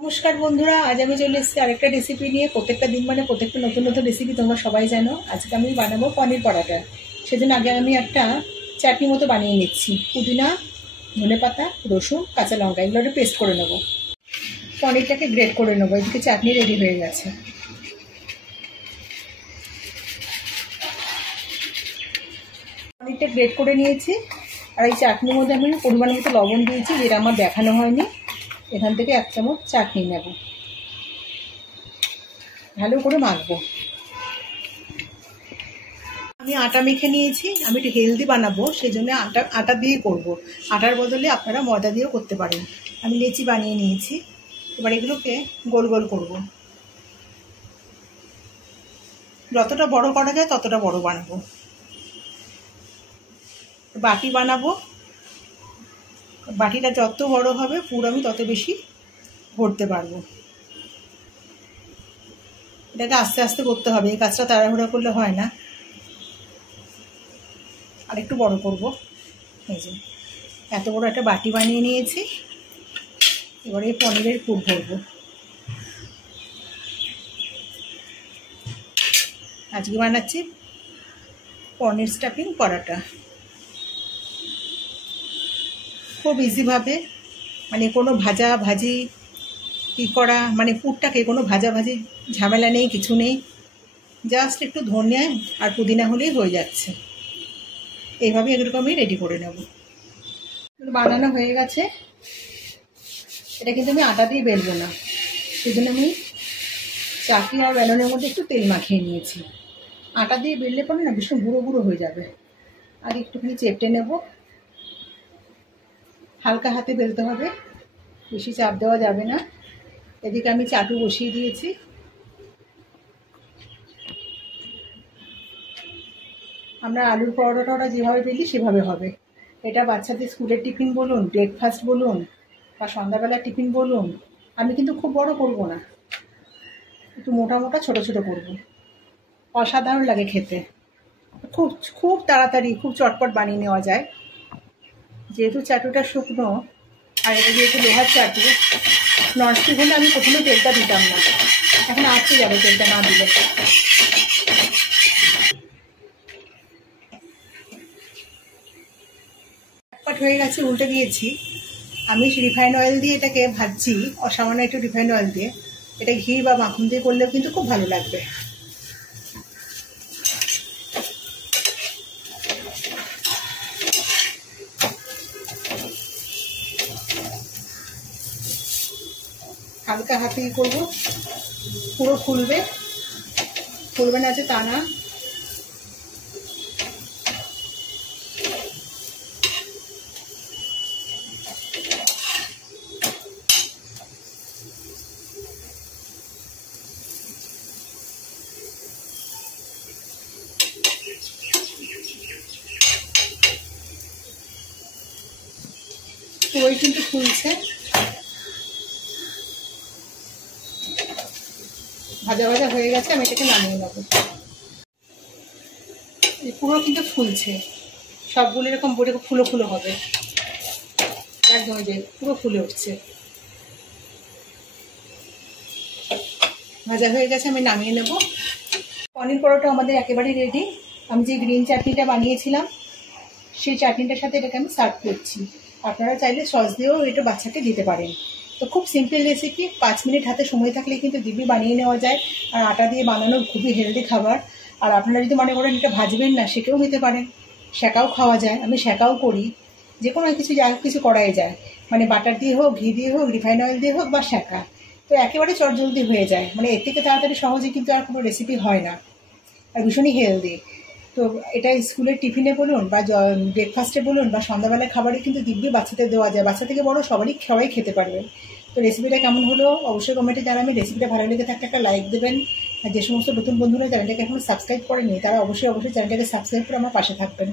নমস্কার বন্ধুরা, আজ আমি চলে এসেছি আরেকটা রেসিপি নিয়ে। প্রত্যেকটা দিন মানে প্রত্যেকটা নতুন নতুন রেসিপি তোমরা সবাই জানো। আজকে আমি বানাবো পনির পরাটা। সেজন্য আগে আমি একটা চাটনি মতো বানিয়ে নিচ্ছি। পুদিনা, ধনেপাতা, রসুন, কাঁচা লঙ্কা এগুলো একটু পেস্ট করে নেবো। পনিরটাকে গ্রেট করে নেবো। এদিকে চাটনি রেডি হয়ে গেছে। পনিরটা গ্রেট করে নিয়েছি। আর এই চাটনির মধ্যে আমি পরিমাণ মতো লবণ দিয়েছি, যেটা আমার দেখানো হয়নি। এখান থেকে 1 চামচ চাটনি নেব, ভালো করে মাখবো। আমি আটা মেখে নিয়েছি। আমি একটু হেলদি বানাবো, সেই জন্য আটা দিয়ে করবো। আটার বদলে আপনারা ময়দা দিয়েও করতে পারেন। আমি লেচি বানিয়ে নিয়েছি। এবার এগুলোকে গোল গোল করব। যতটা বড় করা যায় ততটা বড় বানাবো। বাটি বানাবো। বাটিটা যত বড় হবে পুরো আমি তত বেশি ভরতে পারবো। এটাকে আস্তে আস্তে করতে হবে, এই কাজটা তাড়াহুড়া করলে হয় না। আর একটু বড় করব। এই যে এত বড় একটা বাটি বানিয়ে নিয়েছি। এবারে এই পনিরের পুর ভরবো। আজকে বানাচ্ছি পনির স্টাফিং পরাটা। খুব ইজিভাবে, মানে কোনো ভাজা ভাজি করা, মানে পুরটাকে কোনো ভাজা ভাজি ঝামেলা নেই, কিছু নেই। জাস্ট একটু ধনিয়া আর পুদিনা হলেই হয়ে যাচ্ছে। এইভাবে এগুলোকে আমি রেডি করে নেব। বানানো হয়ে গেছে। এটা কিন্তু আমি আটা দিয়ে বেলবো না, সেই জন্য আমি চাটনি আর বেলনের মধ্যে একটু তেল মাখিয়ে নিয়েছি। আটা দিয়ে বেললে পরে না ভীষণ গুঁড়ো গুঁড়ো হয়ে যাবে। আর একটুখানি চেপটে নেব। হালকা হাতে বেলতে হবে, বেশি চাপ দেওয়া যাবে না। এদিকে আমি চাটু বসিয়ে দিয়েছি। আমরা আলুর পরোটাটা যেভাবে বেলি সেভাবে হবে। এটা বাচ্চাদের স্কুলের টিফিন বলুন, ব্রেকফাস্ট বলুন, বা সন্ধ্যাবেলার টিফিন বলুন। আমি কিন্তু খুব বড় করব না, একটু মোটা মোটা ছোট ছোট করব। অসাধারণ লাগে খেতে। খুব খুব তাড়াতাড়ি, খুব চটপট বানিয়ে নেওয়া যায়। যেহেতু চাটুটা শুকনো আর এটা যেহেতু লোহার চাটু, ননস্টিক হলে আমি প্রথমে তেলটা দিতাম না। এখন আটকে যাবে তেলটা না দিলে। একপাট হয়ে গেছে, উল্টে দিয়েছি। আমি রিফাইন্ড অয়েল দিয়ে এটাকে ভাজছি, অসামান্য একটু রিফাইন্ড অয়েল দিয়ে। এটা ঘি বা মাখন দিয়ে করলেও কিন্তু খুব ভালো লাগবে। হালকা হাতে করবো, পুরো ফুলবে ফুলবে না যে তা না। পুরোই কিন্তু ফুলছে। ভাজা ভাজা হয়ে গেছে, আমি এটাকে নামিয়ে নেব। পুরো কিন্তু ফুলছে, সবগুলো এরকম বড় ফুলো ফুলো হবে একদম, যে পুরো ফুলে উঠছে। ভাজা হয়ে গেছে, আমি নামিয়ে নেব। পনির পরোটা আমাদের একেবারে রেডি। আমি যে গ্রিন চাটনিটা বানিয়েছিলাম সেই চাটনিটার সাথে এটাকে আমি সার্ভ করছি। আপনারা চাইলে সস দিয়েও এটা বাচ্চাকে দিতে পারেন। তো খুব সিম্পল রেসিপি, 5 মিনিট হাতে সময় থাকলে কিন্তু দিব্যি বানিয়ে নেওয়া যায়। আর আটা দিয়ে বানানো খুবই হেলদি খাবার। আর আপনারা যদি মনে করেন এটা ভাজবেন না, সেটাও নিতে পারেন, সেকাও খাওয়া যায়। আমি সেকাও করি, যে কোনো কিছু যা কিছু করাই যায়, মানে বাটার দিয়ে হোক, ঘি দিয়ে হোক, রিফাইন্ড অয়েল দিয়ে হোক বা সেকা। তো একেবারে চটজলদি হয়ে যায়, মানে এর থেকে তাড়াতাড়ি সহজে কিন্তু আর কোনো রেসিপি হয় না। আর ভীষণই হেলদি। তো এটা স্কুলের টিফিনে বলুন বা ব্রেকফাস্টে বলুন বা সন্ধ্যাবেলার খাবারে কিন্তু দিব্যি বাচ্চাদের দেওয়া যায়। বাচ্চা থেকে বড় সবাই খেতে পারবে। তো রেসিপিটা কেমন হলো অবশ্যই কমেন্টে জানাবেন। রেসিপিটা ভালো লেগে থাকলে একটা লাইক দেবেন। আর যে সমস্ত নতুন বন্ধুরা চ্যানেলটাকে এখনো সাবস্ক্রাইব করেনি, তারা অবশ্যই চ্যানেলটাকে সাবস্ক্রাইব করে আমার পাশে থাকবেন।